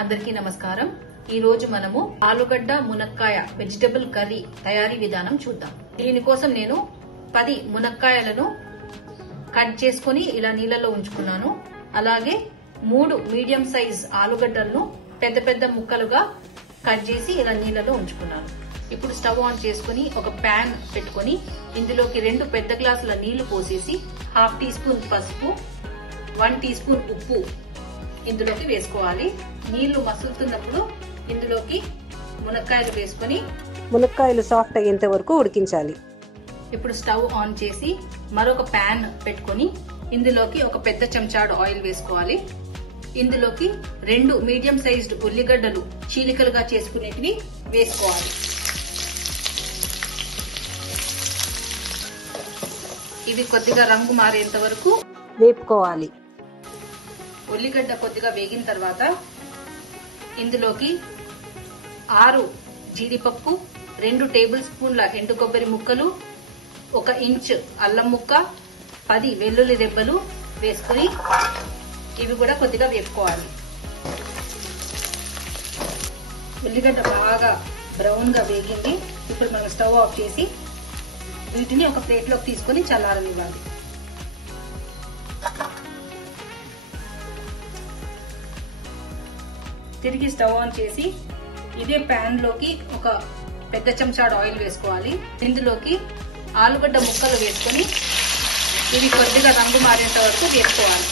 అందరికీ నమస్కారం। ఈ రోజు మనము ఆలుగడ్డ మునక్కాయ వెజిటబుల్ కర్రీ తయారీ విధానం చూద్దాం। దీనికోసం నేను 10 మునక్కాయలను కట్ చేసుకొని ఇలా నీళ్ళలో ఉంచుకున్నాను। అలాగే 3 మీడియం సైజ్ ఆలుగడ్డలను పెద్ద పెద్ద ముక్కలుగా కట్ చేసి ఇలా నీళ్ళలో ఉంచుకున్నాను। ఇప్పుడు స్టవ్ ఆన్ చేసుకొని ఒక పాన్ పెట్టుకొని ఇందులోకి 2 పెద్ద గ్లాసుల నీళ్లు పోసేసి 1/2 టీ స్పూన్ పసుపు 1 టీ స్పూన్ ఉప్పు ఇందులోకి వేసుకోవాలి। నీళ్లు మసులుతున్నప్పుడు ఇందులోకి మునక్కాయలు వేసుకొని మునక్కాయలు సాఫ్ట్ అయ్యేంత వరకు ఉడికించాలి। ఇప్పుడు స్టవ్ ఆన్ చేసి మరొక పాన్ పెట్టుకొని ఇందులోకి ఒక పెద్ద చెంచాడు ఆయిల్ వేసుకోవాలి। ఇందులోకి 2 మీడియం సైజ్డ్ ఉల్లిగడ్డలు చీలికలుగా చేసుకునేటివి వేసుకోవాలి। ఇవి కొద్దిగా రంగు మారేంత వరకు వేపుకోవాలి। ఉల్లిగడ్డ కొద్దిగా వేగిన తర్వాత ఇందులోకి 6 జీడిపప్పు 2 టేబుల్ స్పూన్ల ఎండు కొబ్బరి ముక్కలు 1 ఇంచ్ అల్లం ముక్క 10 వెల్లుల్లి రెబ్బలు వేసుకుని ఇవి కూడా కొద్దిగా వేపుకోవాలి। ఉల్లిగడ్డ బాగా బ్రౌన్ గా వేగింది। ఇప్పుడు మనం స్టవ్ ఆఫ్ చేసి వీటిని ఒక ప్లేట్ లోకి తీసుకొని చల్లారనివ్వాలి। తిరిగి స్టవ్ ఆన్ చేసి ఇదే పాన్ లోకి ఒక పెద్ద చెంచాడు ఆయిల్ వేసుకోవాలి। ఇందులోకి ఆలుగడ్డ ముక్కలు వేసుకొని ఇవి కొద్దిగా రంగు మారేంత వరకు వేసుకోవాలి।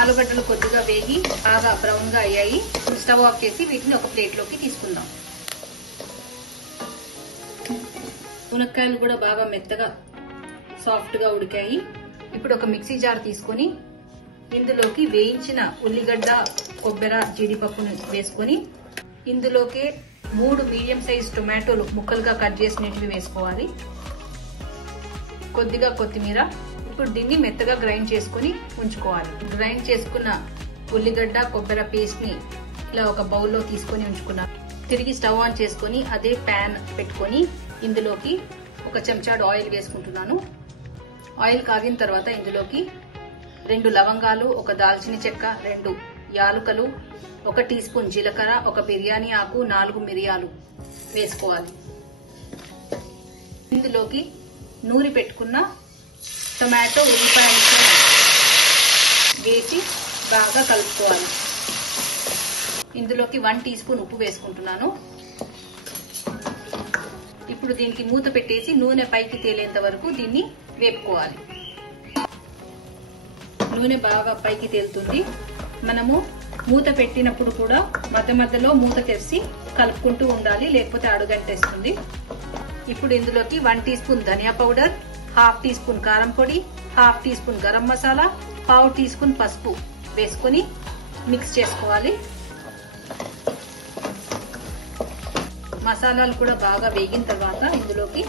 ఆలుగడ్డలు కొద్దిగా వేగి బాగా బ్రౌన్ గా అయ్యాయి। స్టవ్ ఆఫ్ చేసి వీటిని ఒక ప్లేట్ లోకి తీసుకుందాం। మునక్కాయలు కూడా బాగా మెత్తగా సాఫ్ట్ గా ఉడికాయి। ఇప్పుడు ఒక మిక్సీ జార్ తీసుకొని ఇందులోకి వేయించిన ఉల్లిగడ్డ కొబ్బరి జీడిపప్పును వేసుకొని ఇందులోకి 3 మీడియం సైజ్ టొమాటోలు ముక్కలుగా కట్ చేసినవి వేసుకోవాలి। కొద్దిగా కొత్తిమీర। ఇప్పుడు దీన్ని మెత్తగా గ్రైండ్ చేసుకుని ఉంచుకోవాలి। గ్రైండ్ చేసుకున్న ఉల్లిగడ్డ కొబ్బరి పేస్ట్ ని ఇలా ఒక బౌల్లో తీసుకొని ఉంచుకున్నాను। తిరిగి స్టవ్ ఆన్ చేసుకొని అదే పాన్ పెట్టుకొని ఇందులోకి ఒక చెంచాడు ఆయిల్ వేసుకుంటున్నాను। ఆయిల్ కాగిన తర్వాత ఇందులోకి 2 లవంగాలు 1 దాల్చిన చెక్క 2 యాలుకలు 1 టీ స్పూన్ జీలకర్ర 1 బిర్యానీ ఆకు 4 మిరియాలు వేసుకోవాలి। ఇందులోకి నూరి పెట్టుకున్న టొమాటో ఉల్లిపాయ ముక్కలు వేసి బాగా కలుపుకోవాలి। ఇందులోకి 1 టీ స్పూన్ ఉప్పు వేసుకుంటున్నాను। ఇప్పుడు దీనికి మూత పెట్టేసి నూనె పైకి తేలేంత వరకు దీన్ని వేపుకోవాలి। నూనె బాగా పైకి తేలుతుంది। మనము మూత పెట్టినప్పుడు కూడా మధ్య మధ్యలో మూత తెరిచి కలుపుకుంటూ ఉండాలి, లేకపోతే అడుగంటేస్తుంది। ఇప్పుడు ఇందులోకి 1 టీ స్పూన్ ధనియా పౌడర్ 1/2 టీ స్పూన్ కారం పొడి 1/2 teaspoon garam masala 1/2 teaspoon పసుపు వేసుకుని మిక్స్ చేసుకోవాలి। మసాలాలు కూడా బాగా వేగిన తర్వాత ఇందులోకి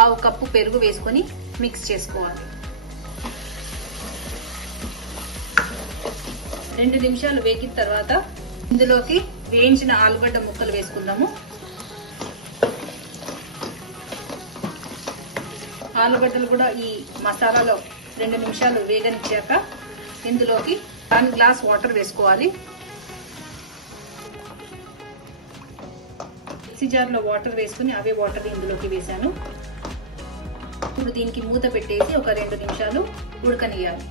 1/2 కప్పు పెరుగు వేసుకొని మిక్స్ చేసుకోవాలి। 2 నిమిషాలు వేగిన తర్వాత ఇందులోకి వేయించిన ఆలుగడ్డ ముక్కలు వేసుకుందాము। ఆలుగడ్డలు కూడా ఈ మసాలాలో 2 నిమిషాలు వేగనిచ్చాక ఇందులోకి 1 గ్లాస్ వాటర్ వేసుకోవాలి। మిక్సీ జార్లో వాటర్ వేసుకుని అవే వాటర్ ఇందులోకి వేసాను। ఇప్పుడు దీనికి మూత పెట్టేసి ఒక 2 నిమిషాలు ఉడకనియాలి।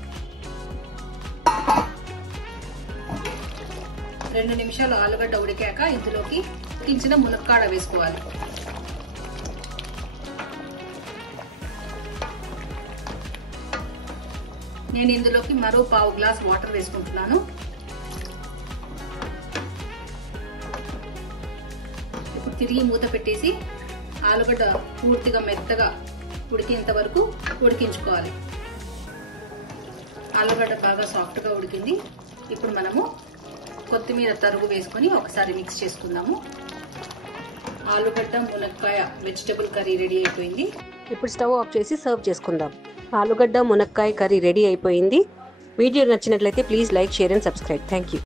2 నిమిషాలు ఆలుగడ్డ ఉడికాక ఇందులోకి ఉడికించిన మునక్కాడ వేసుకోవాలి। నేను ఇందులోకి మరో 1/2 గ్లాస్ వాటర్ వేసుకుంటున్నాను। ఇప్పుడు తిరిగి మూత పెట్టేసి ఆలుగడ్డ పూర్తిగా మెత్తగా ఉడికేంత వరకు ఉడికించుకోవాలి। ఆలుగడ్డ బాగా సాఫ్ట్ గా ఉడికింది। ఇప్పుడు మనము కొత్తిమీర తరుగు వేసుకొని ఒకసారి మిక్స్ చేసుకుందాము। ఆలుగడ్డ మునక్కాయ వెజిటబుల్ కర్రీ రెడీ అయిపోయింది। ఇప్పుడు స్టవ్ ఆఫ్ చేసి సర్వ్ చేసుకుందాం। ఆలుగడ్డ మునక్కాయ కర్రీ రెడీ అయిపోయింది। వీడియో నచ్చినట్లయితే please like share and subscribe. Thank you.